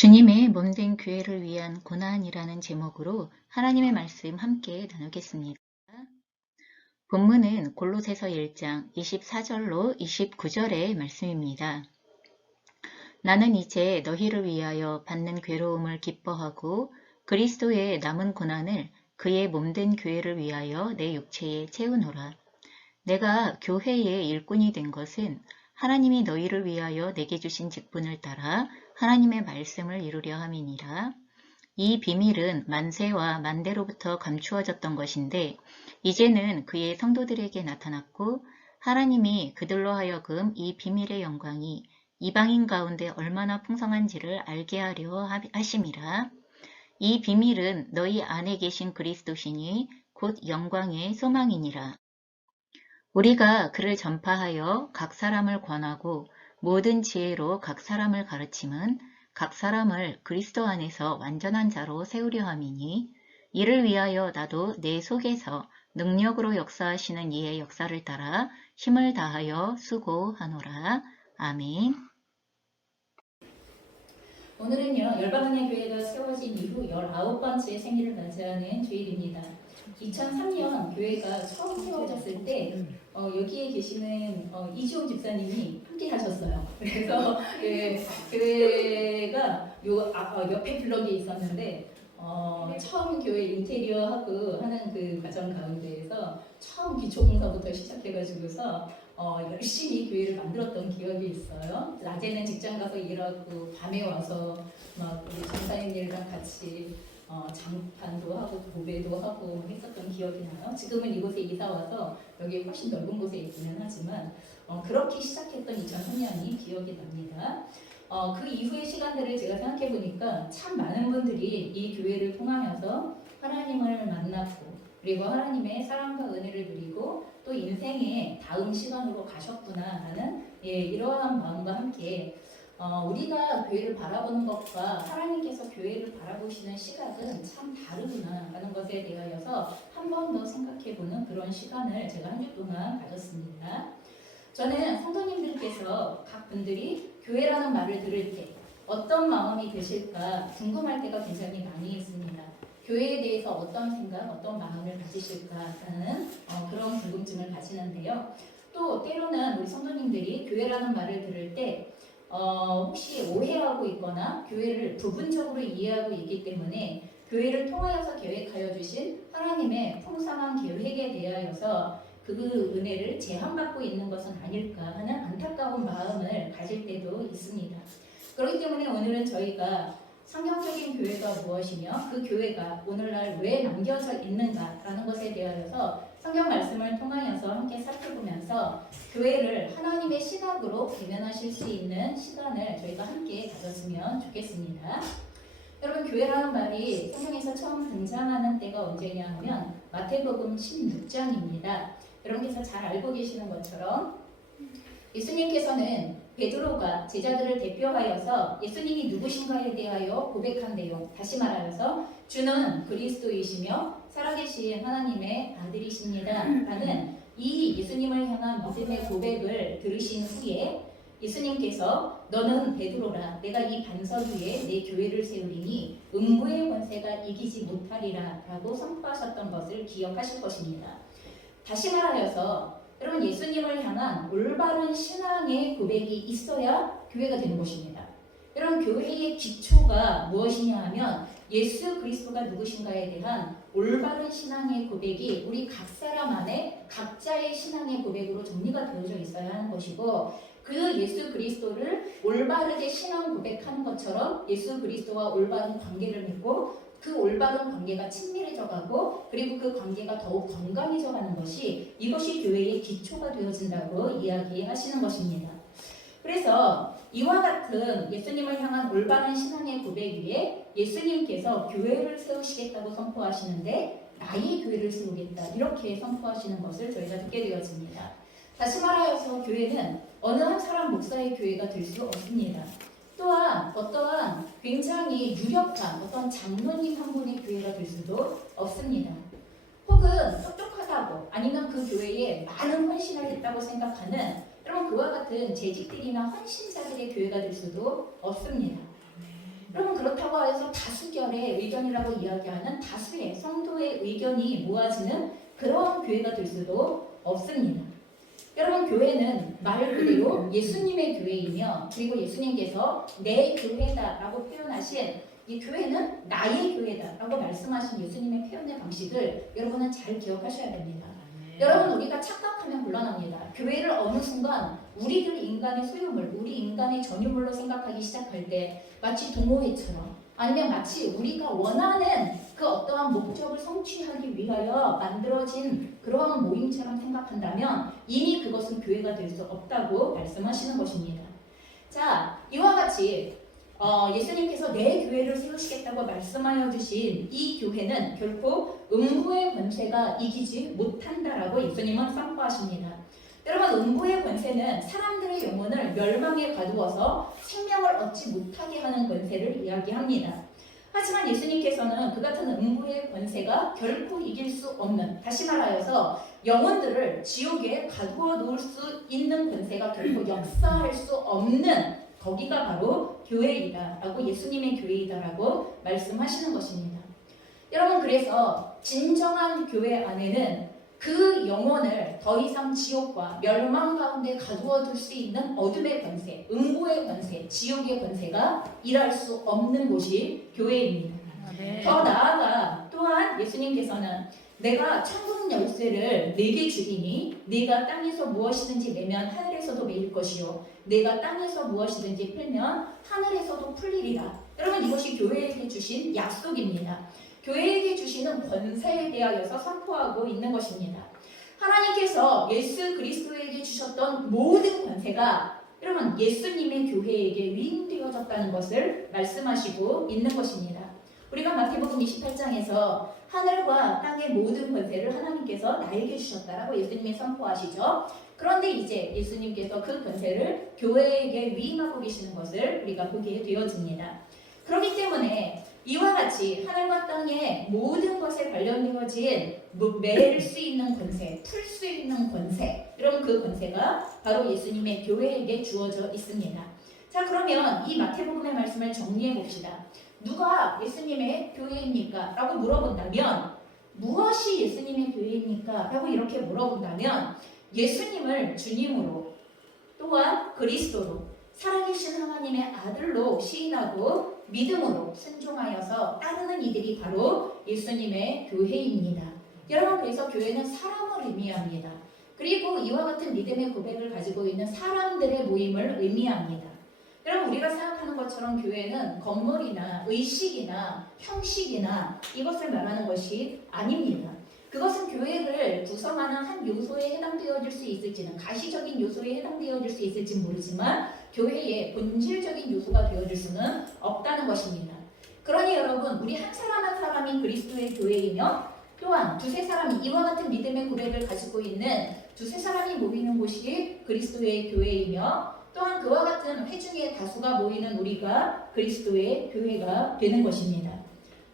주님의 몸된 교회를 위한 고난이라는 제목으로 하나님의 말씀 함께 나누겠습니다. 본문은 골로새서 1장 24절로 29절의 말씀입니다. 나는 이제 너희를 위하여 받는 괴로움을 기뻐하고 그리스도의 남은 고난을 그의 몸된 교회를 위하여 내 육체에 채우노라. 내가 교회의 일꾼이 된 것은 하나님이 너희를 위하여 내게 주신 직분을 따라 하나님의 말씀을 이루려 함이니라. 이 비밀은 만세와 만대로부터 감추어졌던 것인데 이제는 그의 성도들에게 나타났고 하나님이 그들로 하여금 이 비밀의 영광이 이방인 가운데 얼마나 풍성한지를 알게 하려 하심이라. 이 비밀은 너희 안에 계신 그리스도시니 곧 영광의 소망이니라. 우리가 그를 전파하여 각 사람을 권하고 모든 지혜로 각 사람을 가르침은 각 사람을 그리스도 안에서 완전한 자로 세우려 함이니 이를 위하여 나도 내 속에서 능력으로 역사하시는 이의 역사를 따라 힘을 다하여 수고하노라. 아멘. 오늘은요, 열방은혜 교회가 세워진 이후 19번째 생일을 맞이하는 주일입니다. 2003년 교회가 처음 세워졌을 때 여기에 계시는 이주홍 집사님이 함께 하셨어요. 그래서 교회가 옆에 블럭이 있었는데 처음 교회 인테리어하고 하는 그 과정 가운데에서 처음 기초공사부터 시작해가지고서 열심히 교회를 만들었던 기억이 있어요. 낮에는 직장 가서 일하고 밤에 와서 막 우리 전사님들이랑 같이 장판도 하고 도배도 하고 했었던 기억이 나요. 지금은 이곳에 이사 와서 여기 훨씬 넓은 곳에 있기는 하지만 그렇게 시작했던 2003년이 기억이 납니다. 그 이후의 시간들을 제가 생각해 보니까 참 많은 분들이 이 교회를 통하여서 하나님을 만났고 그리고 하나님의 사랑과 은혜를 누리고 또 인생의 다음 시간으로 가셨구나라는 이러한 마음과 함께 우리가 교회를 바라보는 것과 하나님께서 교회를 바라보시는 시각은 참 다르구나라는 것에 대하여서 한 번 더 생각해보는 그런 시간을 제가 한 주 동안 가졌습니다. 저는 성도님들께서 각 분들이 교회라는 말을 들을 때 어떤 마음이 드실까 궁금할 때가 굉장히 많이 있습니다. 교회에 대해서 어떤 생각, 어떤 마음을 가지실까라는 그런 궁금증을 가지는데요. 또 때로는 우리 성도님들이 교회라는 말을 들을 때 혹시 오해하고 있거나 교회를 부분적으로 이해하고 있기 때문에 교회를 통하여서 계획하여 주신 하나님의 풍성한 계획에 대하여서 그 은혜를 제한받고 있는 것은 아닐까 하는 안타까운 마음을 가질 때도 있습니다. 그렇기 때문에 오늘은 저희가 성경적인 교회가 무엇이며 그 교회가 오늘날 왜 남겨져 있는가라는 것에 대하여서 성경 말씀을 통하여서 함께 살펴보면서 교회를 하나님의 시각으로 대면하실 수 있는 시간을 저희가 함께 가졌으면 좋겠습니다. 여러분, 교회라는 말이 성경에서 처음 등장하는 때가 언제냐 하면 마태복음 16장입니다. 여러분께서 잘 알고 계시는 것처럼 예수님께서는 베드로가 제자들을 대표하여서 예수님이 누구신가에 대하여 고백한 내용, 다시 말하여서 주는 그리스도이시며 살아계신 하나님의 아들이십니다 라는 이 예수님을 향한 믿음의 고백을 들으신 후에 예수님께서 너는 베드로라, 내가 이 반석 위에 내 교회를 세우리니 음부의 권세가 이기지 못하리라 라고 선포하셨던 것을 기억하실 것입니다. 다시 말하여서 여러분, 예수님을 향한 올바른 신앙의 고백이 있어야 교회가 되는 것입니다. 여러분, 교회의 기초가 무엇이냐 하면 예수 그리스도가 누구신가에 대한 올바른 신앙의 고백이 우리 각 사람 안에 각자의 신앙의 고백으로 정리가 되어져 있어야 하는 것이고, 그 예수 그리스도를 올바르게 신앙 고백하는 것처럼 예수 그리스도와 올바른 관계를 맺고 그 올바른 관계가 친밀해져 가고 그리고 그 관계가 더욱 건강해져 가는 것이 이것이 교회의 기초가 되어진다고 이야기하시는 것입니다. 그래서 이와 같은 예수님을 향한 올바른 신앙의 고백 위에 예수님께서 교회를 세우시겠다고 선포하시는데 나의 교회를 세우겠다 이렇게 선포하시는 것을 저희가 듣게 되어집니다. 다시 말하여서 교회는 어느 한 사람 목사의 교회가 될 수 없습니다. 또한 어떠한 굉장히 유력한 어떤 장로님 한 분의 교회가 될 수도 없습니다. 혹은 똑똑하다고 아니면 그 교회에 많은 헌신을 했다고 생각하는 여러분 그와 같은 재직들이나 헌신자들의 교회가 될 수도 없습니다. 여러분 그렇다고 해서 다수결의 의견이라고 이야기하는 다수의 성도의 의견이 모아지는 그런 교회가 될 수도 없습니다. 여러분 교회는 말 그대로 예수님의 교회이며 그리고 예수님께서 내 교회다라고 표현하신 이 교회는 나의 교회다라고 말씀하신 예수님의 표현의 방식을 여러분은 잘 기억하셔야 됩니다. 여러분 우리가 착각하면 곤란합니다. 교회를 어느 순간 우리들 인간의 소유물, 우리 인간의 전유물로 생각하기 시작할 때 마치 동호회처럼 아니면 마치 우리가 원하는 그 어떠한 목적을 성취하기 위하여 만들어진 그러한 모임처럼 생각한다면 이미 그것은 교회가 될 수 없다고 말씀하시는 것입니다. 자, 이와 같이 예수님께서 내 교회를 세우시겠다고 말씀하여 주신 이 교회는 결코 음부의 권세가 이기지 못한다라고 예수님은 선포하십니다. 여러분 음부의 권세는 사람들의 영혼을 멸망에 가두어서 생명을 얻지 못하게 하는 권세를 이야기합니다. 하지만 예수님께서는 그 같은 음부의 권세가 결코 이길 수 없는, 다시 말하여서 영혼들을 지옥에 가두어 놓을 수 있는 권세가 결코 역사할 수 없는 거기가 바로 교회이다라고 예수님의 교회이다라고 말씀하시는 것입니다. 여러분 그래서 진정한 교회 안에는 그 영혼을 더 이상 지옥과 멸망 가운데 가두어 둘 수 있는 어둠의 권세, 음부의 권세, 지옥의 권세가 일할 수 없는 곳이 교회입니다. 네. 더 나아가 또한 예수님께서는 내가 천국 열쇠를 내게 주리니 네가 땅에서 무엇이든지 내면 하늘에서도 매일 것이요 내가 땅에서 무엇이든지 풀면 하늘에서도 풀리리라. 여러분 이것이 교회에게 주신 약속입니다. 교회에게 주시는 권세에 대하여서 선포하고 있는 것입니다. 하나님께서 예수 그리스도에게 주셨던 모든 권세가 여러분 예수님의 교회에게 위임되어졌다는 것을 말씀하시고 있는 것입니다. 우리가 마태복음 28장에서 하늘과 땅의 모든 권세를 하나님께서 나에게 주셨다라고 예수님이 선포하시죠. 그런데 이제 예수님께서 그 권세를 교회에게 위임하고 계시는 것을 우리가 보게 되어집니다. 그렇기 때문에 이와 같이 하늘과 땅의 모든 것에 관련되어진 맬 수 있는 권세, 풀 수 있는 권세, 이런 그 권세가 바로 예수님의 교회에게 주어져 있습니다. 자, 그러면 이 마태복음의 말씀을 정리해 봅시다. 누가 예수님의 교회입니까? 라고 물어본다면 무엇이 예수님의 교회입니까? 라고 이렇게 물어본다면 예수님을 주님으로 또한 그리스도로 살아계신 하나님의 아들로 시인하고 믿음으로 순종하여서 따르는 이들이 바로 예수님의 교회입니다. 여러분 그래서 교회는 사람을 의미합니다. 그리고 이와 같은 믿음의 고백을 가지고 있는 사람들의 모임을 의미합니다. 여러분 우리가 생각하는 것처럼 교회는 건물이나 의식이나 형식이나 이것을 말하는 것이 아닙니다. 그것은 교회를 구성하는 한 요소에 해당되어질 수 있을지는 가시적인 요소에 해당되어질 수 있을지 모르지만 교회의 본질적인 요소가 되어질 수는 없다는 것입니다. 그러니 여러분 우리 한 사람 한 사람이 그리스도의 교회이며 또한 두세 사람이 이와 같은 믿음의 고백을 가지고 있는 두세 사람이 모이는 곳이 그리스도의 교회이며 또한 그와 같은 회중의 다수가 모이는 우리가 그리스도의 교회가 되는 것입니다.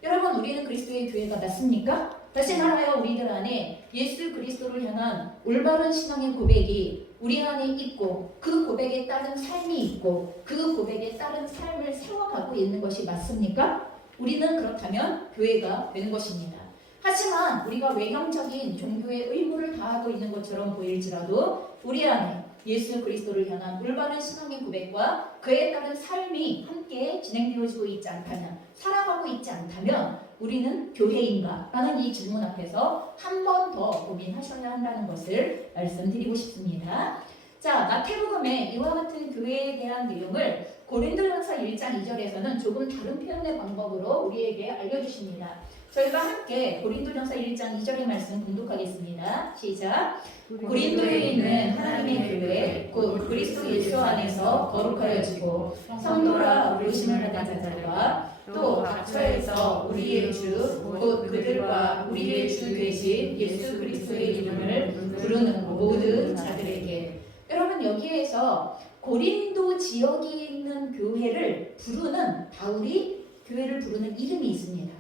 여러분 우리는 그리스도의 교회가 맞습니까? 다시 말하여 우리들 안에 예수 그리스도를 향한 올바른 신앙의 고백이 우리 안에 있고 그 고백에 따른 삶이 있고 그 고백에 따른 삶을 세워가고 있는 것이 맞습니까? 우리는 그렇다면 교회가 되는 것입니다. 하지만 우리가 외형적인 종교의 의무를 다하고 있는 것처럼 보일지라도 우리 안에 예수 그리스도를 향한 올바른 신앙의 고백과 그에 따른 삶이 함께 진행되어지고 있지 않다면, 살아가고 있지 않다면 우리는 교회인가? 라는 이 질문 앞에서 한 번 더 고민하셔야 한다는 것을 말씀드리고 싶습니다. 자, 마태복음의 이와 같은 교회에 대한 내용을 고린도전서 1장 2절에서는 조금 다른 표현의 방법으로 우리에게 알려주십니다. 저희가 함께 고린도전서 1장 2절의 말씀 공독하겠습니다. 시작. 고린도에 있는 하나님의 교회 곧 그리스도 예수 안에서 거룩하여지고 성도라 부르심을 받은 자들과 또 각처에서 우리의 주 곧 그들과 우리의 주 되신 예수 그리스도의 이름을 부르는 모든 자들에게. 여러분 여기에서 고린도 지역에 있는 교회를 부르는 바울이 교회를 부르는 이름이 있습니다.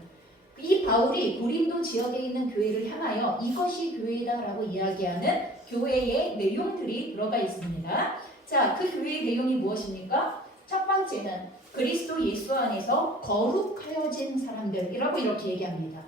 이 바울이 고린도 지역에 있는 교회를 향하여 이것이 교회다라고 이야기하는 교회의 내용들이 들어가 있습니다. 자, 그 교회의 내용이 무엇입니까? 첫 번째는 그리스도 예수 안에서 거룩하여진 사람들이라고 이렇게 얘기합니다.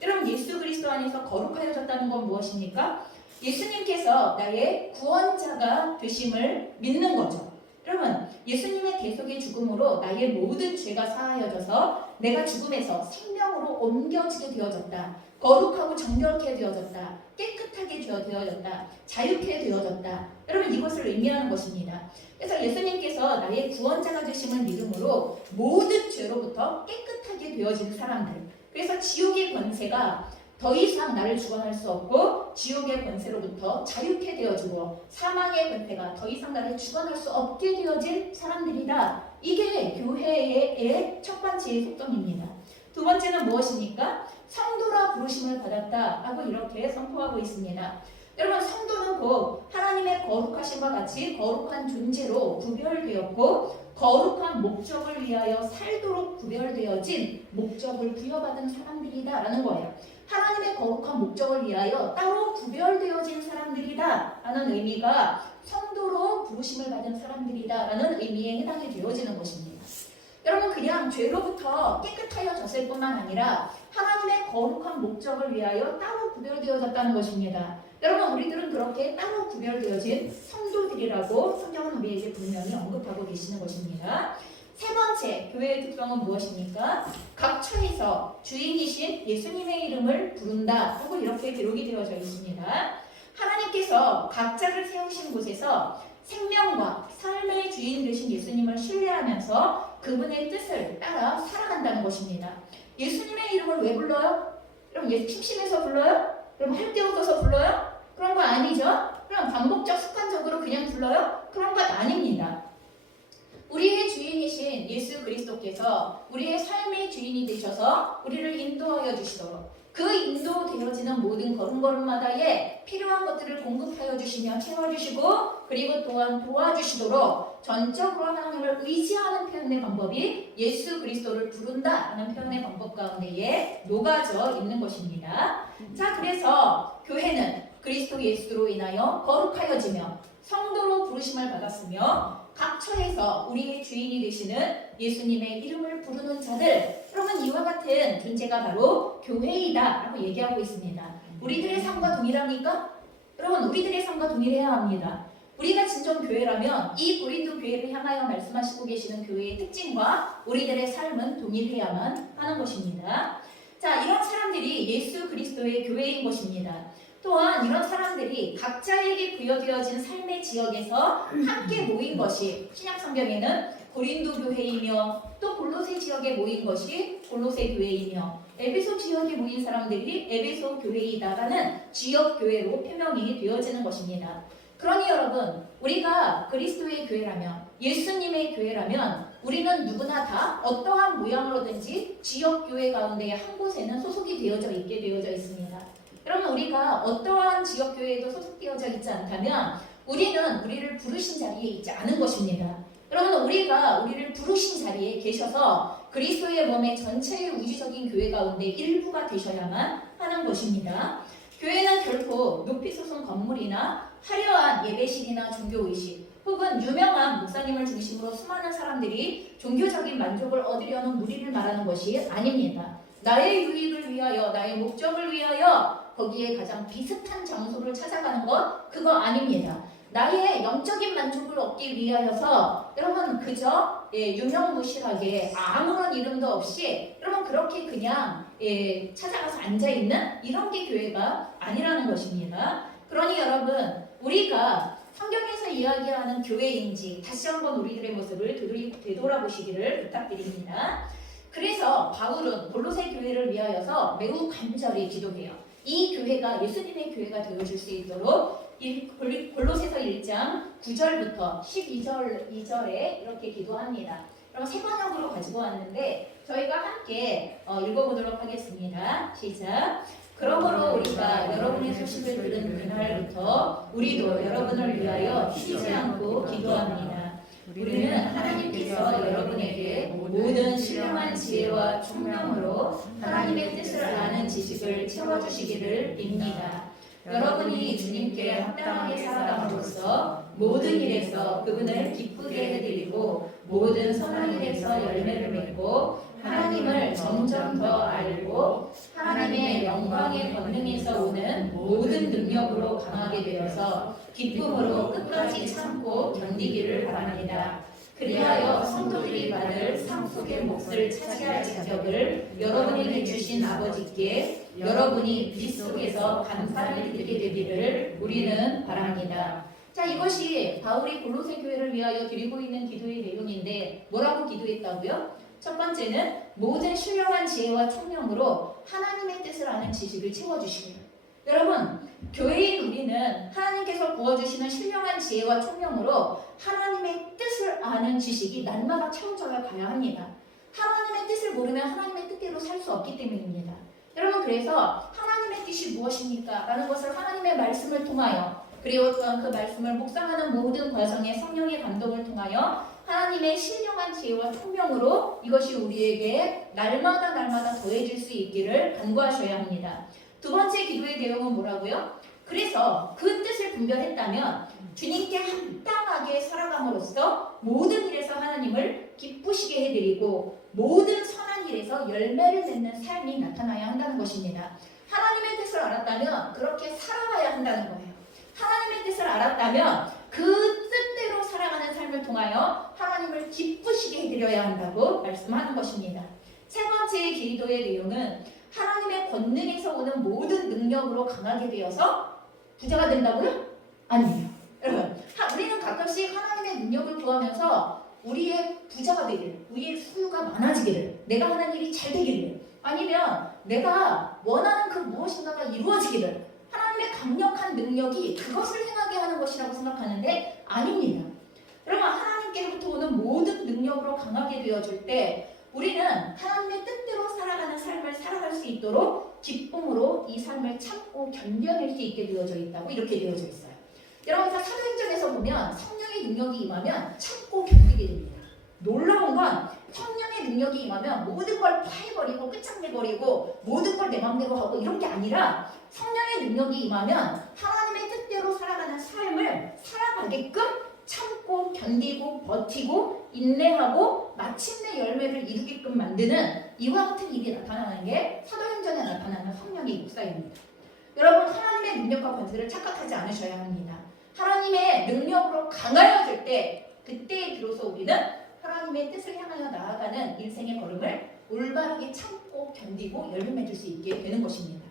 여러분, 예수 그리스도 안에서 거룩하여졌다는 건 무엇입니까? 예수님께서 나의 구원자가 되심을 믿는 거죠. 여러분, 예수님의 대속의 죽음으로 나의 모든 죄가 사하여져서 내가 죽음에서 생명으로 옮겨지게 되어졌다. 거룩하고 정결케 되어졌다. 깨끗하게 되어졌다. 자유케 되어졌다. 여러분, 이것을 의미하는 것입니다. 그래서 예수님께서 나의 구원자가 되심을 믿음으로 모든 죄로부터 깨끗하게 되어진 사람들, 그래서 지옥의 권세가 더 이상 나를 주관할 수 없고 지옥의 권세로부터 자유케 되어지고 사망의 권세가 더 이상 나를 주관할 수 없게 되어진 사람들이다. 이게 교회의 첫 번째의 속성입니다. 두 번째는 무엇입니까? 성도라 부르심을 받았다라고 이렇게 선포하고 있습니다. 여러분, 성도는 곧 하나님의 거룩하심과 같이 거룩한 존재로 구별되었고 거룩한 목적을 위하여 살도록 구별되어진 목적을 부여받은 사람들이다라는 거예요. 하나님의 거룩한 목적을 위하여 따로 구별되어진 사람들이다라는 의미가 성도로 부르심을 받은 사람들이다라는 의미에 해당이 되어지는 것입니다. 여러분, 그냥 죄로부터 깨끗하여졌을 뿐만 아니라 하나님의 거룩한 목적을 위하여 따로 구별되어졌다는 것입니다. 여러분, 우리들은 그렇게 따로 구별되어진 성도들이라고 성경은 우리에게 분명히 언급하고 계시는 것입니다. 세 번째, 교회의 특성은 무엇입니까? 각 처에서 주인이신 예수님의 이름을 부른다 하고 이렇게 기록이 되어져 있습니다. 하나님께서 각자를 세우신 곳에서 생명과 삶의 주인 되신 예수님을 신뢰하면서 그분의 뜻을 따라 살아간다는 것입니다. 예수님의 이름을 왜 불러요? 여러분, 심심해서 불러요? 여러분, 할 데 없어서 불러요? 그런 거 아니죠? 그럼 반복적 습관적으로 그냥 불러요? 그런 것 아닙니다. 우리의 주인이신 예수 그리스도께서 우리의 삶의 주인이 되셔서 우리를 인도하여 주시도록 그 인도되어지는 모든 걸음걸음마다에 필요한 것들을 공급하여 주시며 채워주시고 그리고 또한 도와주시도록 전적으로 하나님을 의지하는 표현의 방법이 예수 그리스도를 부른다라는 표현의 방법 가운데에 녹아져 있는 것입니다. 자, 그래서 교회는 그리스도 예수로 인하여 거룩하여지며 성도로 부르심을 받았으며 각 처에서 우리의 주인이 되시는 예수님의 이름을 부르는 자들, 여러분, 이와 같은 존재가 바로 교회이다 라고 얘기하고 있습니다. 우리들의 삶과 동일합니까? 여러분, 우리들의 삶과 동일해야 합니다. 우리가 진정 교회라면 이 고린도 교회를 향하여 말씀하시고 계시는 교회의 특징과 우리들의 삶은 동일해야만 하는 것입니다. 자, 이런 사람들이 예수 그리스도의 교회인 것입니다. 또한 이런 사람들이 각자에게 부여되어진 삶의 지역에서 함께 모인 것이 신약 성경에는 고린도 교회이며 또 골로새 지역에 모인 것이 골로새 교회이며 에베소 지역에 모인 사람들이 에베소 교회이다라는 지역 교회로 표명이 되어지는 것입니다. 그러니 여러분, 우리가 그리스도의 교회라면 예수님의 교회라면 우리는 누구나 다 어떠한 모양으로든지 지역 교회 가운데 한 곳에는 소속이 되어져 있게 되어져 있습니다. 여러분, 우리가 어떠한 지역교회에도 소속되어져 있지 않다면 우리는 우리를 부르신 자리에 있지 않은 것입니다. 여러분, 우리가 우리를 부르신 자리에 계셔서 그리스도의 몸의 전체의 우주적인 교회 가운데 일부가 되셔야만 하는 것입니다. 교회는 결코 높이 솟은 건물이나 화려한 예배실이나 종교의식 혹은 유명한 목사님을 중심으로 수많은 사람들이 종교적인 만족을 얻으려는 무리를 말하는 것이 아닙니다. 나의 유익을 위하여, 나의 목적을 위하여 거기에 가장 비슷한 장소를 찾아가는 것, 그거 아닙니다. 나의 영적인 만족을 얻기 위하여서 여러분 그저 유명무실하게 아무런 이름도 없이 여러분 그렇게 그냥 찾아가서 앉아있는 이런 게 교회가 아니라는 것입니다. 그러니 여러분, 우리가 성경에서 이야기하는 교회인지 다시 한번 우리들의 모습을 되돌아보시기를 부탁드립니다. 그래서 바울은 골로새 교회를 위하여서 매우 간절히 기도해요. 이 교회가 예수님의 교회가 되어줄 수 있도록 골로새서 1장 9절부터 12절에 이렇게 기도합니다. 그럼 세 번역으로 가지고 왔는데 저희가 함께 읽어보도록 하겠습니다. 시작. 그러므로 우리가 여러분의 소식을 들은 그날부터 우리도 여러분을 위하여 쉬지 않고 기도합니다. 우리는 하나님께서 여러분에게 모든 신령한 지혜와 총명으로 하나님의 뜻을 아는 지식을 채워주시기를 빕니다. 여러분이 주님께 합당하게 살아감으로써 모든 일에서 그분을 기쁘게 해드리고 모든 선한 일에서 열매를 맺고 하나님을 점점 더 알고 하나님의 영광의 권능에서 오는 모든 능력으로 강하게 되어서 기쁨으로 끝까지 참고 견디기를 바랍니다. 그리하여 성도들이 받을 상속의 몫을 차지할 자격을 여러분에게 주신 아버지께 여러분이 빗속에서 감사를 드리게 되기를 우리는 바랍니다. 자, 이것이 바울이 골로새 교회를 위하여 드리고 있는 기도의 내용인데 뭐라고 기도했다고요? 첫 번째는 모든 신령한 지혜와 총명으로 하나님의 뜻을 아는 지식을 채워주시고요. 여러분, 교회인 우리는 하나님께서 부어주시는 신령한 지혜와 총명으로 하나님의 뜻을 아는 지식이 날마다 채워져야 가야 합니다. 하나님의 뜻을 모르면 하나님의 뜻대로 살 수 없기 때문입니다. 여러분, 그래서 하나님의 뜻이 무엇입니까? 라는 것을 하나님의 말씀을 통하여 그리고 또한 그 말씀을 묵상하는 모든 과정에 성령의 감동을 통하여 하나님의 신령한 지혜와 총명으로 이것이 우리에게 날마다 더해질 수 있기를 간구하셔야 합니다. 두 번째 기도의 내용은 뭐라고요? 그래서 그 뜻을 분별했다면 주님께 합당하게 살아감으로써 모든 일에서 하나님을 기쁘시게 해드리고 모든 선한 일에서 열매를 맺는 삶이 나타나야 한다는 것입니다. 하나님의 뜻을 알았다면 그렇게 살아가야 한다는 거예요. 하나님의 뜻을 알았다면 그 뜻대로 살아가는 삶을 통하여 하나님을 기쁘시게 해드려야 한다고 말씀하는 것입니다. 세 번째 기도의 내용은 하나님의 권능에서 오는 모든 능력으로 강하게 되어서 부자가 된다고요? 아니에요. 여러분, 우리는 가끔씩 하나님의 능력을 구하면서 우리의 부자가 되기를, 우리의 소유가 많아지기를, 내가 하는 일이 잘 되기를, 아니면 내가 원하는 그 무엇인가가 이루어지기를, 하나님의 강력한 능력이 그것을 행하게 하는 것이라고 생각하는데 아닙니다. 여러분, 하나님께로부터 오는 모든 능력으로 강하게 되어줄 때 우리는 하나님의 뜻대로 살아가는 삶을 살아갈 수 있도록 기쁨으로 이 삶을 참고 견뎌낼 수 있게 되어져 있다고 이렇게 되어져 있어요. 여러분, 사도행전에서 보면 성령의 능력이 임하면 참고 견디게 됩니다. 놀라운 건 성령의 능력이 임하면 모든 걸 파해버리고 끝장내버리고 모든 걸 내 맘대로 하고 이런 게 아니라 성령의 능력이 임하면 하나님의 뜻대로 살아가는 삶을 살아가게끔 참고 견디고 버티고 인내하고 마침내 열매를 이루게끔 만드는 이와 같은 일이 나타나는 게 사도행전에 나타나는 성령의 역사입니다. 여러분, 하나님의 능력과 권세를 착각하지 않으셔야 합니다. 하나님의 능력으로 강하여질 때 그때 비로소 우리는 하나님의 뜻을 향하여 나아가는 일생의 걸음을 올바르게 참고 견디고 열매 맺을 수 있게 되는 것입니다.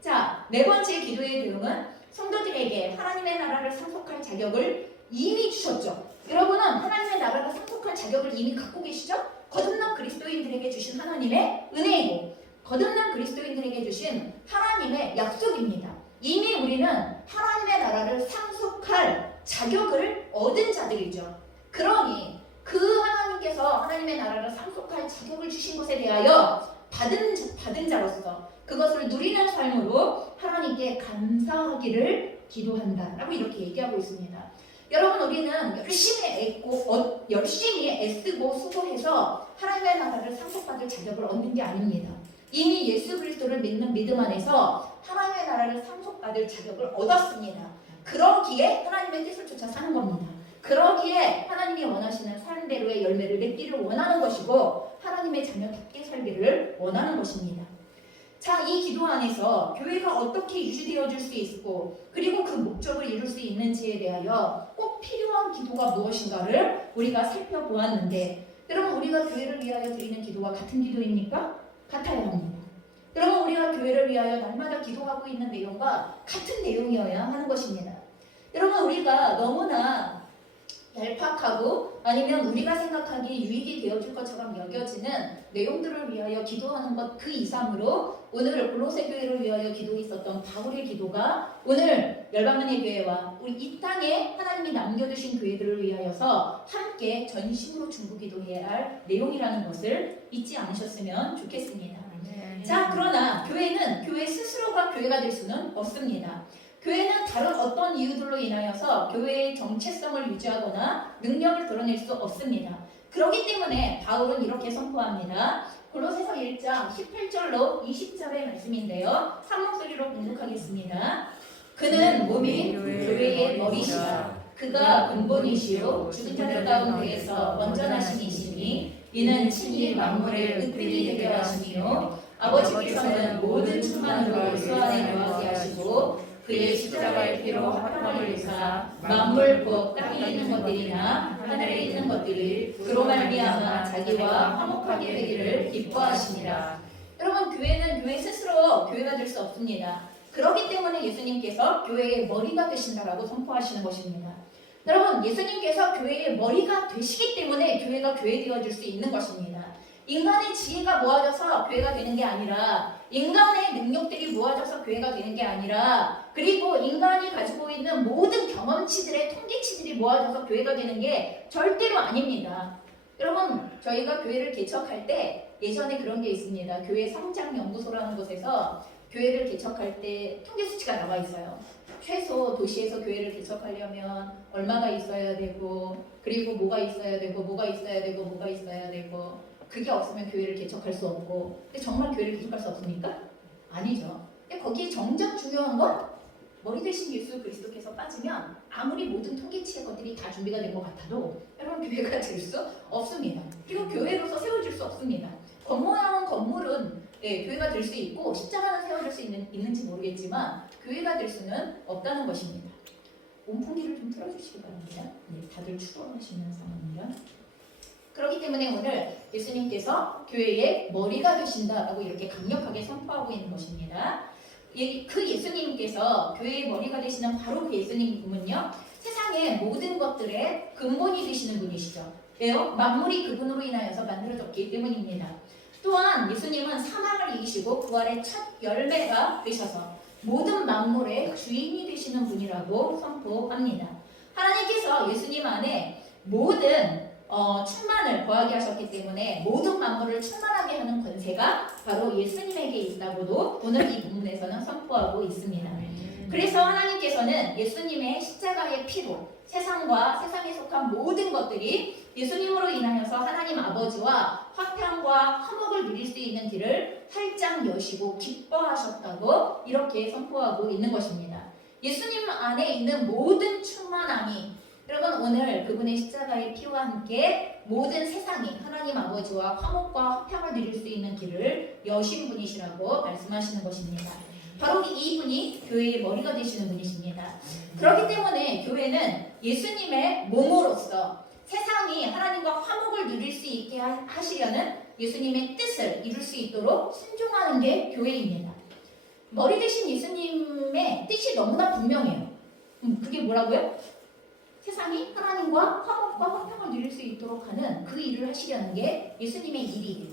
자, 네 번째 기도의 내용은 성도들에게 하나님의 나라를 상속할 자격을 이미 주셨죠. 여러분은 하나님의 나라를 상속할 자격을 이미 갖고 계시죠? 거듭난 그리스도인들에게 주신 하나님의 은혜이고 거듭난 그리스도인들에게 주신 하나님의 약속입니다. 이미 우리는 하나님의 나라를 상속할 자격을 얻은 자들이죠. 그러니 그 하나님께서 하나님의 나라를 상속할 자격을 주신 것에 대하여 받은 자로서 그것을 누리는 삶으로 하나님께 감사하기를 기도한다라고 이렇게 얘기하고 있습니다. 여러분, 우리는 열심히 애쓰고 수고해서 하나님의 나라를 상속받을 자격을 얻는 게 아닙니다. 이미 예수 그리스도를 믿는 믿음 안에서 하나님의 나라를 상속받을 자격을 얻었습니다. 그러기에 하나님의 뜻을 쫓아 사는 겁니다. 그러기에 하나님이 원하시는 삶대로의 열매를 맺기를 원하는 것이고 하나님의 자녀답게 살기를 원하는 것입니다. 자, 이 기도 안에서 교회가 어떻게 유지되어질 수 있고 그리고 그 목적을 이룰 수 있는지에 대하여 꼭 필요한 기도가 무엇인가를 우리가 살펴보았는데 여러분, 우리가 교회를 위하여 드리는 기도와 같은 기도입니까? 같아야 합니다. 여러분, 우리가 교회를 위하여 날마다 기도하고 있는 내용과 같은 내용이어야 하는 것입니다. 여러분, 우리가 너무나 얄팍하고 아니면 우리가 생각하기에 유익이 되어줄 것처럼 여겨지는 내용들을 위하여 기도하는 것 그 이상으로 오늘 골로새 교회를 위하여 기도했었던 바울의 기도가 오늘 열방은혜 교회와 우리 이 땅에 하나님이 남겨두신 교회들을 위하여서 함께 전심으로 중보기도해야 할 내용이라는 것을 잊지 않으셨으면 좋겠습니다. 자, 그러나 교회는 교회 스스로가 교회가 될 수는 없습니다. 교회는 다른 어떤 이유들로 인하여서 교회의 정체성을 유지하거나 능력을 드러낼 수 없습니다. 그렇기 때문에 바울은 이렇게 선포합니다. 골로새서 1장 18절로 20절의 말씀인데요. 한 목소리로 공독하겠습니다. 그는 몸이 교회의 머리시다. 그가 근본이시요 죽은 자들 가운데에서 먼저 나신 이시니 이는 친히 만물의 으뜸이 되게 하시며 아버지께서는 모든 충만으로 그 안에 거하게 하시고 그의 십자가의 피로 화평을 이루사 만물 곧 땅에 있는 것들이나 하늘에 있는 것들이 그로 말미암아 자기와 화목하게 되기를 기뻐하시니라. 여러분, 교회는 교회 스스로 교회가 될 수 없습니다. 그렇기 때문에 예수님께서 교회의 머리가 되신다라고 선포하시는 것입니다. 여러분, 예수님께서 교회의 머리가 되시기 때문에 교회가 교회 되어질 수 있는 것입니다. 인간의 지혜가 모아져서 교회가 되는 게 아니라, 인간의 능력들이 모아져서 교회가 되는 게 아니라, 그리고 인간이 가지고 있는 모든 경험치들의 통계치들이 모아져서 교회가 되는 게 절대로 아닙니다. 여러분, 저희가 교회를 개척할 때 예전에 그런 게 있습니다. 교회 성장연구소라는 곳에서 교회를 개척할 때 통계 수치가 나와 있어요. 최소 도시에서 교회를 개척하려면 얼마가 있어야 되고, 그리고 뭐가 있어야 되고, 뭐가 있어야 되고, 뭐가 있어야 되고, 그게 없으면 교회를 개척할 수 없고. 근데 정말 교회를 개척할 수 없습니까? 아니죠. 근데 거기에 정작 중요한 건 머리 대신 예수 그리스도께서 빠지면 아무리 모든 통계치의 것들이 다 준비가 된 것 같아도 여러분 교회가 될 수 없습니다. 그리고 교회로서 세워질 수 없습니다. 겉모양은 건물은 교회가 될 수 있고 십자가는 세워질 수 있는지 모르겠지만 교회가 될 수는 없다는 것입니다. 온풍기를 좀 틀어주시기 바랍니다. 다들 추워하시는 상황입니다. 그렇기 때문에 오늘 예수님께서 교회의 머리가 되신다라고 이렇게 강력하게 선포하고 있는 것입니다. 그 예수님께서 교회의 머리가 되시는 바로 그 예수님은요, 세상의 모든 것들의 근본이 되시는 분이시죠. 왜요? 만물이 그분으로 인하여서 만들어졌기 때문입니다. 또한 예수님은 사망을 이기시고 부활의 첫 열매가 되셔서 모든 만물의 주인이 되시는 분이라고 선포합니다. 하나님께서 예수님 안에 모든 충만을 거하게 하셨기 때문에 모든 만물을 충만하게 하는 권세가 바로 예수님에게 있다고도 오늘 이 본문에서는 선포하고 있습니다. 그래서 하나님께서는 예수님의 십자가의 피로 세상과 세상에 속한 모든 것들이 예수님으로 인하여서 하나님 아버지와 화평과 화목을 누릴 수 있는 길을 활짝 여시고 기뻐하셨다고 이렇게 선포하고 있는 것입니다. 예수님 안에 있는 모든 충만함이, 여러분, 오늘 그분의 십자가의 피와 함께 모든 세상이 하나님 아버지와 화목과 화평을 누릴 수 있는 길을 여신 분이시라고 말씀하시는 것입니다. 바로 이분이 교회의 머리가 되시는 분이십니다. 그렇기 때문에 교회는 예수님의 몸으로서 세상이 하나님과 화목을 누릴 수 있게 하시려는 예수님의 뜻을 이룰 수 있도록 순종하는 게 교회입니다. 머리 대신 예수님의 뜻이 너무나 분명해요. 그게 뭐라고요? 세상이 하나님과 화목과 화평을 누릴 수 있도록 하는 그 일을 하시려는 게 예수님의 일이에요.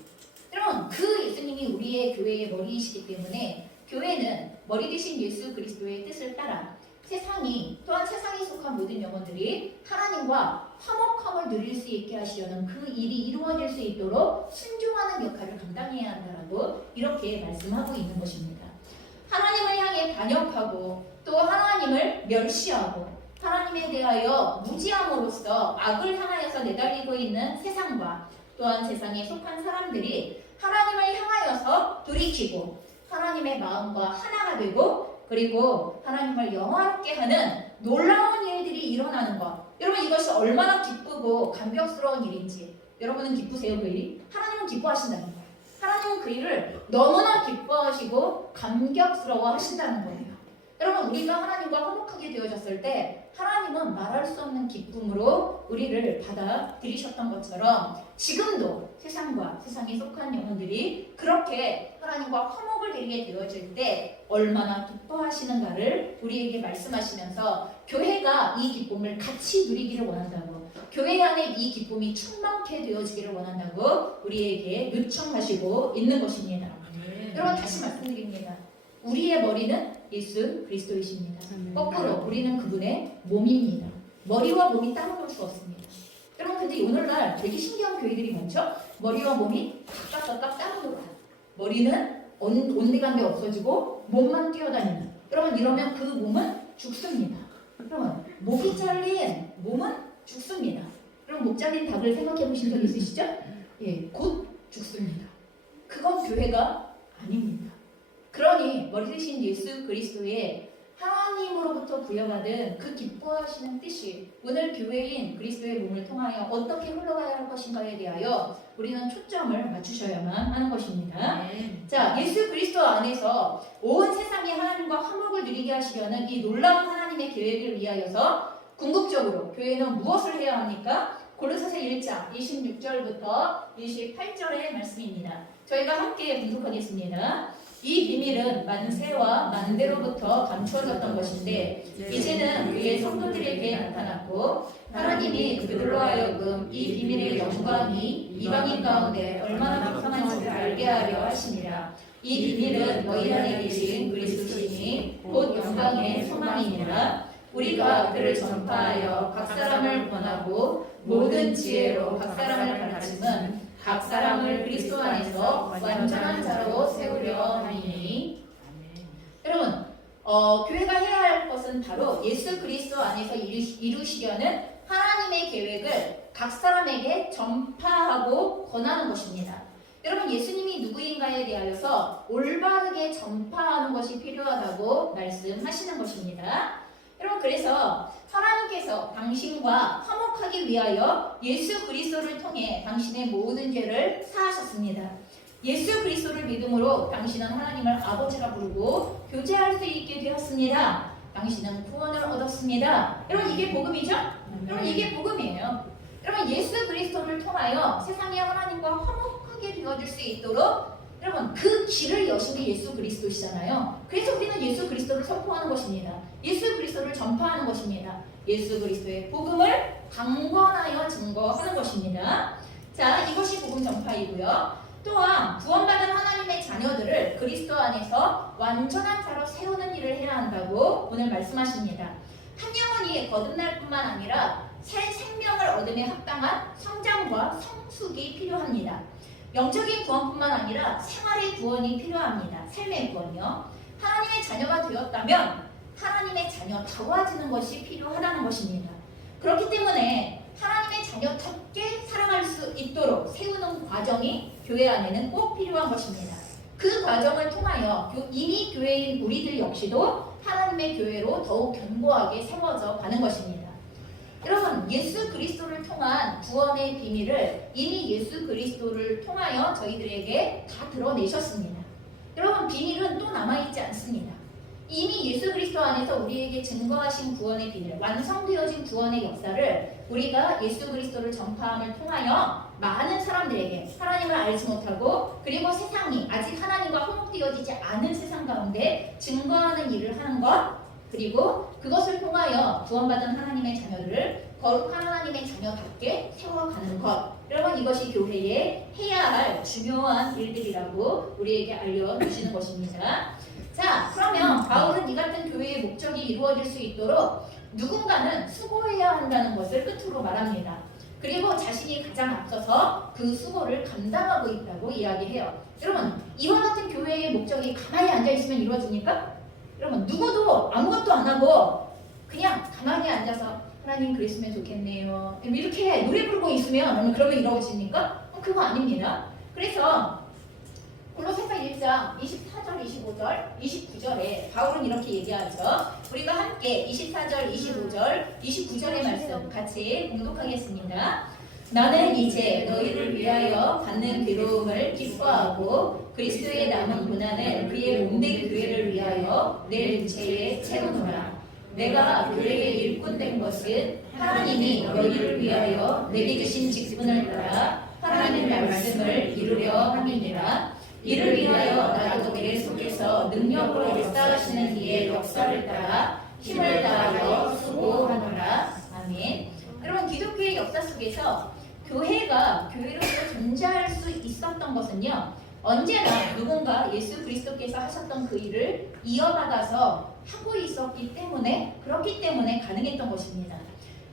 여러분, 그 예수님이 우리의 교회의 머리이시기 때문에 교회는 머리 대신 예수 그리스도의 뜻을 따라 세상이, 또한 세상에 속한 모든 영혼들이 하나님과 화목함을 누릴 수 있게 하시려는 그 일이 이루어질 수 있도록 순종하는 역할을 감당해야 한다라고 이렇게 말씀하고 있는 것입니다. 하나님을 향해 반역하고 또 하나님을 멸시하고 하나님에 대하여 무지함으로써 악을 향하여서 내달리고 있는 세상과 또한 세상에 속한 사람들이 하나님을 향하여서 돌이키고 하나님의 마음과 하나가 되고 그리고 하나님을 영화롭게 하는 놀라운 일들이 일어나는 것, 여러분 이것이 얼마나 기쁘고 감격스러운 일인지 여러분은 기쁘세요? 그 일이? 하나님은 기뻐하신다는 거예요. 하나님은 그 일을 너무나 기뻐하시고 감격스러워 하신다는 거예요. 여러분, 우리가 하나님과 화목하게 되어졌을 때 하나님은 말할 수 없는 기쁨으로 우리를 받아들이셨던 것처럼 지금도 세상과 세상에 속한 영혼들이 그렇게 하나님과 화목을 누리게 되어질 때 얼마나 기뻐하시는가를 우리에게 말씀하시면서 교회가 이 기쁨을 같이 누리기를 원한다고, 교회 안에 이 기쁨이 충만케 되어지기를 원한다고 우리에게 요청하시고 있는 것입니다. 여러분, 다시 말씀드립니다. 우리의 머리는 예수 그리스도이십니다. 거꾸로 우리는 그분의 몸입니다. 머리와 몸이 따로 놀 수 없습니다. 여러분, 근데 오늘날 되게 신기한 교회들이 많죠? 머리와 몸이 각각 따로 놀아요. 머리는 온데간데 없어지고 몸만 뛰어다니는. 여러분, 이러면 그 몸은 죽습니다. 여러분, 목이 잘린 몸은 죽습니다. 여러분, 목 잘린 닭을 생각해 보신 적 있으시죠? 예, 곧 죽습니다. 그건 교회가 아닙니다. 그러니 머리 대신 예수 그리스도의 하나님으로부터 부여받은 그 기뻐하시는 뜻이 오늘 교회인 그리스도의 몸을 통하여 어떻게 흘러가야 할 것인가에 대하여 우리는 초점을 맞추셔야만 하는 것입니다. 자, 예수 그리스도 안에서 온 세상이 하나님과 화목을 누리게 하시려는 이 놀라운 하나님의 계획을 위하여서 궁극적으로 교회는 무엇을 해야 합니까? 고린도서 1장 26절부터 28절의 말씀입니다. 저희가 함께 분석하겠습니다. 이 비밀은 만세와 만대로부터 감추어졌던 것인데 이제는 그의 성도들에게 나타났고 하나님이 그들로 하여금 이 비밀의 영광이 이방인 가운데 얼마나 풍성한지를 알게 하려 하시니라. 이 비밀은 너희 안에 계신 그리스도시니 곧 영광의 소망이니라. 우리가 그를 전파하여 각 사람을 권하고 모든 지혜로 각 사람을 가르침은 각 사람을 그리스도 안에서 완전한 자로 세우려 하니. 여러분, 교회가 해야 할 것은 바로 예수 그리스도 안에서 이루시려는 하나님의 계획을 각 사람에게 전파하고 권하는 것입니다. 여러분, 예수님이 누구인가에 대하여서 올바르게 전파하는 것이 필요하다고 말씀하시는 것입니다. 여러분, 그래서 하나님께서 당신과 화목하기 위하여 예수 그리스도를 통해 당신의 모든 죄를 사하셨습니다. 예수 그리스도를 믿음으로 당신은 하나님을 아버지라 부르고 교제할 수 있게 되었습니다. 당신은 구원을 얻었습니다. 여러분, 이게 복음이죠? 여러분, 이게 복음이에요. 여러분, 예수 그리스도를 통하여 세상의 하나님과 화목하게 되어질 수 있도록 여러분, 그 길을 여신 게 예수 그리스도시잖아요. 그래서 우리는 예수 그리스도를 선포하는 것입니다. 예수 그리스도를 전파하는 것입니다. 예수 그리스도의 복음을 강권하여 증거하는 것입니다. 자, 이것이 복음 전파이고요. 또한 구원받은 하나님의 자녀들을 그리스도 안에서 완전한 자로 세우는 일을 해야 한다고 오늘 말씀하십니다. 한 영혼이 거듭날 뿐만 아니라 새 생명을 얻음에 합당한 성장과 성숙이 필요합니다. 영적인 구원뿐만 아니라 생활의 구원이 필요합니다. 삶의 구원이요. 하나님의 자녀가 되었다면 하나님의 자녀다워지는 것이 필요하다는 것입니다. 그렇기 때문에 하나님의 자녀답게 살아갈 수 있도록 세우는 과정이 교회 안에는 꼭 필요한 것입니다. 그 과정을 통하여 이미 교회인 우리들 역시도 하나님의 교회로 더욱 견고하게 세워져 가는 것입니다. 여러분, 예수 그리스도를 통한 구원의 비밀을 이미 예수 그리스도를 통하여 저희들에게 다 드러내셨습니다. 여러분, 비밀은 또 남아있지 않습니다. 이미 예수 그리스도 안에서 우리에게 증거하신 구원의 비밀, 완성되어진 구원의 역사를 우리가 예수 그리스도를 전파함을 통하여 많은 사람들에게 하나님을 알지 못하고 그리고 세상이 아직 하나님과 화목되어지지 않은 세상 가운데 증거하는 일을 하는 것, 그리고 그것을 통하여 구원받은 하나님의 자녀들을 거룩한 하나님의 자녀답게 세워가는 것. 여러분, 이것이 교회에 해야 할 중요한 일들이라고 우리에게 알려주시는 것입니다. 자, 그러면 바울은 이 같은 교회의 목적이 이루어질 수 있도록 누군가는 수고해야 한다는 것을 끝으로 말합니다. 그리고 자신이 가장 앞서서 그 수고를 감당하고 있다고 이야기해요. 여러분, 이와 같은 교회의 목적이 가만히 앉아있으면 이루어집니까? 여러분, 누구도 아무것도 안 하고 그냥 가만히 앉아서 하나님 그랬으면 좋겠네요, 이렇게 노래 부르고 있으면 그러면 이루어집니까? 그거 아닙니다. 그래서 골로새서 1장 24절, 25절, 29절에 바울은 이렇게 얘기하죠. 우리가 함께 24절, 25절, 29절의 말씀 같이 공독하겠습니다. 나는 이제 너희를 위하여 받는 괴로움을 기뻐하고 그리스도의 남은 고난을 그의 몸된 교회를 위하여 내 육체에 채우노라. 내가 교회의 일꾼된 것은 하나님이 너희를 위하여 내게 주신 직분을 따라 하나님의 말씀을 이루려 함이니라. 이를 위하여 나도 내 속에서 능력으로 역사하시는 이의 역사를 따라 힘을 다하여 수고하노라. 아멘. 여러분, 기독교의 역사 속에서 교회가 교회로서 존재할 수 있었던 것은요, 언제나 누군가 예수 그리스도께서 하셨던 그 일을 이어받아서 하고 있었기 때문에, 그렇기 때문에 가능했던 것입니다.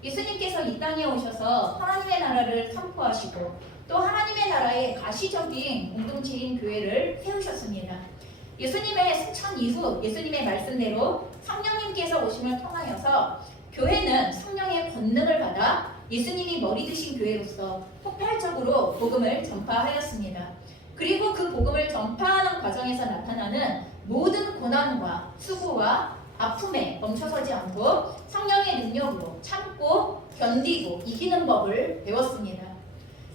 예수님께서 이 땅에 오셔서 하나님의 나라를 선포하시고 또 하나님의 나라의 가시적인 공동체인 교회를 세우셨습니다. 예수님의 승천 이후 예수님의 말씀대로 성령님께서 오심을 통하여서 교회는 성령의 권능을 받아 예수님이 머리 드신 교회로서 폭발적으로 복음을 전파하였습니다. 그리고 그 복음을 전파하는 과정에서 나타나는 모든 고난과 수고와 아픔에 멈춰서지 않고 성령의 능력으로 참고 견디고 이기는 법을 배웠습니다.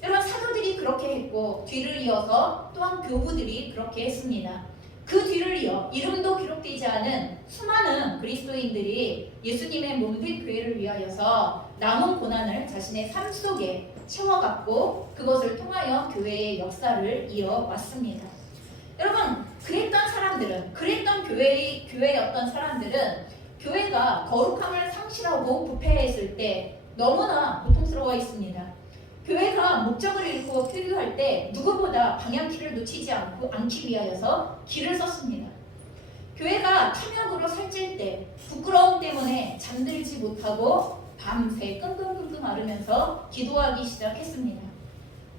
여러분, 사도들이 그렇게 했고 뒤를 이어서 또한 교부들이 그렇게 했습니다. 그 뒤를 이어 이름도 기록되지 않은 수많은 그리스도인들이 예수님의 몸된 교회를 위하여서 남은 고난을 자신의 삶 속에 채워갔고 그것을 통하여 교회의 역사를 이어왔습니다. 여러분, 그랬던 교회였던 사람들은 교회가 거룩함을 상실하고 부패했을 때 너무나 고통스러워 있습니다. 교회가 목적을 잃고 필요할 때 누구보다 방향키를 놓치지 않기 위하여서 길을 썼습니다. 교회가 탐욕으로 살찔 때 부끄러움 때문에 잠들지 못하고 밤새 끙끙끙끙 앓으면서 기도하기 시작했습니다.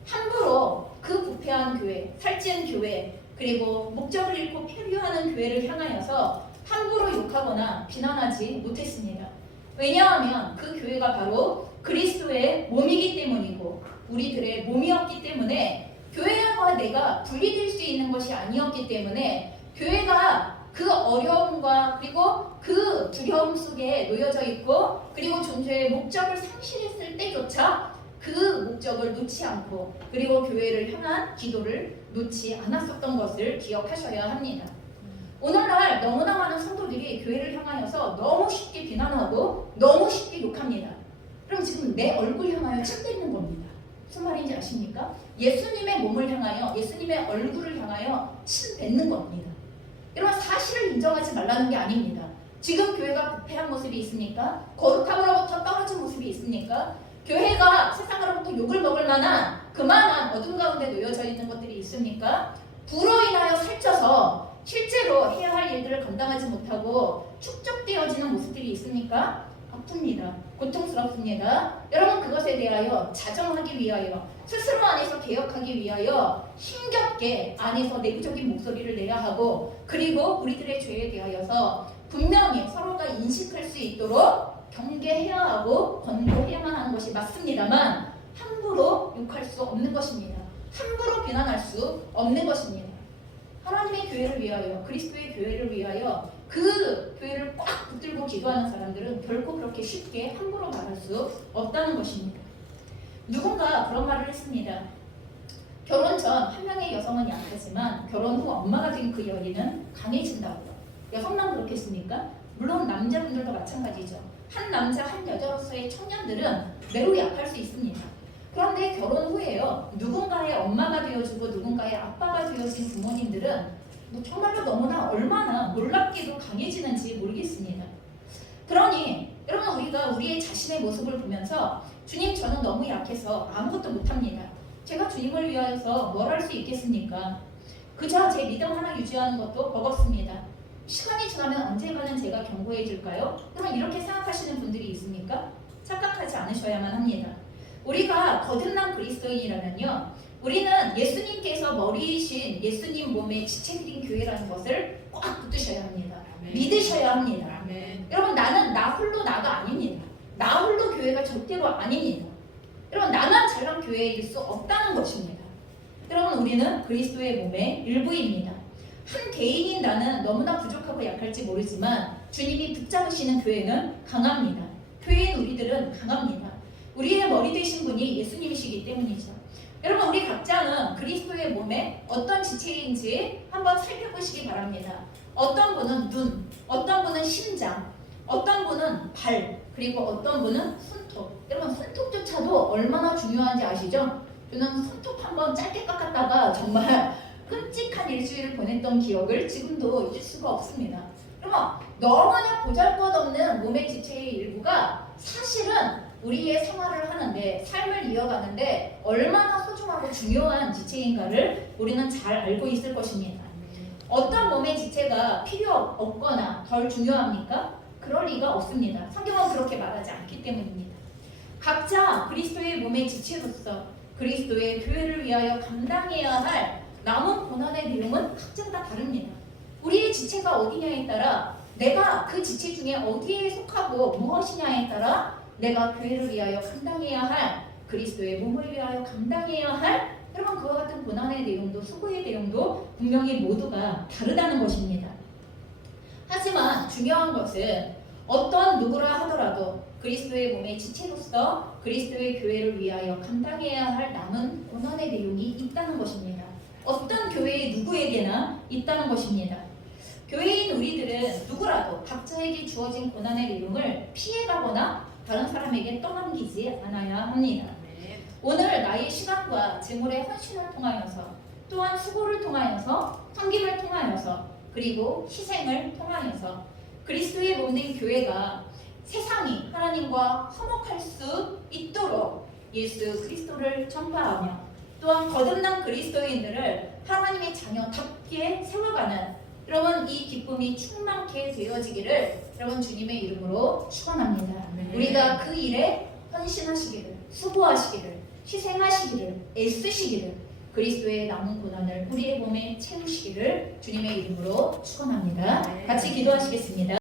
함부로 그 부패한 교회, 살찐 교회, 그리고 목적을 잃고 표류하는 교회를 향하여서 함부로 욕하거나 비난하지 못했습니다. 왜냐하면 그 교회가 바로 그리스도의 몸이기 때문이고 우리들의 몸이었기 때문에 교회와 내가 분리될 수 있는 것이 아니었기 때문에 교회가 그 어려움과 그리고 그 두려움 속에 놓여져 있고 그리고 존재의 목적을 상실했을 때조차 그 목적을 놓지 않고 그리고 교회를 향한 기도를 놓지 않았었던 것을 기억하셔야 합니다. 오늘날 너무나 많은 성도들이 교회를 향하여서 너무 쉽게 비난하고 너무 쉽게 욕합니다. 그럼 지금 내 얼굴 향하여 침 뱉는 겁니다. 무슨 말인지 아십니까? 예수님의 몸을 향하여 예수님의 얼굴을 향하여 침 뱉는 겁니다. 여러분, 사실을 인정하지 말라는 게 아닙니다. 지금 교회가 부패한 모습이 있습니까? 거룩함으로부터 떨어진 모습이 있습니까? 교회가 세상으로부터 욕을 먹을 만한 그만한 어둠 가운데 놓여져 있는 것들이 있습니까? 부로 인하여 살쪄서 실제로 해야 할 일들을 감당하지 못하고 축적되어지는 모습들이 있습니까? 아픕니다. 고통스럽습니다. 여러분, 그것에 대하여 자정하기 위하여 스스로 안에서 개혁하기 위하여 힘겹게 안에서 내부적인 목소리를 내야 하고 그리고 우리들의 죄에 대하여서 분명히 서로가 인식할 수 있도록 경계해야 하고 권고해야만 하는 것이 맞습니다만 함부로 욕할 수 없는 것입니다. 함부로 비난할 수 없는 것입니다. 하나님의 교회를 위하여 그리스도의 교회를 위하여 그 교회를 꽉 붙들고 기도하는 사람들은 결코 그렇게 쉽게 함부로 말할 수 없다는 것입니다. 누군가 그런 말을 했습니다. 결혼 전 한 명의 여성은 약하지만 결혼 후 엄마가 된 그 여인은 강해진다고요. 여성만 그렇겠습니까? 물론 남자분들도 마찬가지죠. 한 남자 한 여자로서의 청년들은 매우 약할 수 있습니다. 그런데 결혼 후에요, 누군가의 엄마가 되어주고 누군가의 아빠가 되어진 부모님들은 정말로 너무나 얼마나 놀랍게도 강해지는지 모르겠습니다. 그러니 여러분, 우리가 우리의 자신의 모습을 보면서 주님, 저는 너무 약해서 아무것도 못합니다. 제가 주님을 위하여서 뭘 할 수 있겠습니까? 그저 제 믿음 하나 유지하는 것도 버겁습니다. 시간이 지나면 언젠가는 제가 견고해질까요? 그럼 이렇게 생각하시는 분들이 있습니까? 착각하지 않으셔야만 합니다. 우리가 거듭난 그리스도인이라면요, 우리는 예수님께서 머리이신 예수님 몸의 지체들인 교회라는 것을 꽉 붙드셔야 합니다. 아멘. 믿으셔야 합니다. 아멘. 여러분, 나는 나 홀로 나가 아닙니다. 나 홀로 교회가 절대로 아닙니다. 여러분, 나만 잘난 교회일 수 없다는 것입니다. 여러분, 우리는 그리스도의 몸의 일부입니다. 한 개인인 나는 너무나 부족하고 약할지 모르지만 주님이 붙잡으시는 교회는 강합니다. 교회인 우리들은 강합니다. 우리의 머리 되신 분이 예수님이시기 때문이죠. 여러분, 우리 각자는 그리스도의 몸에 어떤 지체인지 한번 살펴보시기 바랍니다. 어떤 분은 눈, 어떤 분은 심장, 어떤 분은 발, 그리고 어떤 분은 손톱. 여러분, 손톱조차도 얼마나 중요한지 아시죠? 저는 손톱 한번 짧게 깎았다가 정말 끔찍한 일주일을 보냈던 기억을 지금도 잊을 수가 없습니다. 여러분, 너무나 보잘것없는 몸의 지체의 일부가 사실은 우리의 생활을 하는데, 삶을 이어가는데 얼마나 소중하고 중요한 지체인가를 우리는 잘 알고 있을 것입니다. 어떤 몸의 지체가 필요 없거나 덜 중요합니까? 그럴 리가 없습니다. 성경은 그렇게 말하지 않기 때문입니다. 각자 그리스도의 몸의 지체로서 그리스도의 교회를 위하여 감당해야 할 남은 고난의 내용은 각자 다 다릅니다. 우리의 지체가 어디냐에 따라, 내가 그 지체 중에 어디에 속하고 무엇이냐에 따라 내가 교회를 위하여 감당해야 할, 그리스도의 몸을 위하여 감당해야 할, 여러분, 그와 같은 고난의 내용도 수고의 내용도 분명히 모두가 다르다는 것입니다. 하지만 중요한 것은 어떤 누구라 하더라도 그리스도의 몸의 지체로서 그리스도의 교회를 위하여 감당해야 할 남은 고난의 내용이 있다는 것입니다. 어떤 교회의 누구에게나 있다는 것입니다. 교회인 우리들은 누구라도 각자에게 주어진 고난의 내용을 피해가거나 다른 사람에게 떠넘기지 않아야 합니다. 오늘 나의 시간과 재물의 헌신을 통하여서 또한 수고를 통하여서 섬김을 통하여서 그리고 희생을 통하여서 그리스도의 몸된 교회가 세상이 하나님과 화목할 수 있도록 예수 그리스도를 전파하며 또한 거듭난 그리스도인들을 하나님의 자녀답게 세워가는 여러분 이 기쁨이 충만케 되어지기를 여러분 주님의 이름으로 축원합니다. 우리가 그 일에 헌신하시기를 수고하시기를 희생하시기를 애쓰시기를 그리스도의 남은 고난을 우리의 몸에 채우시기를 주님의 이름으로 축원합니다. 같이 기도하시겠습니다.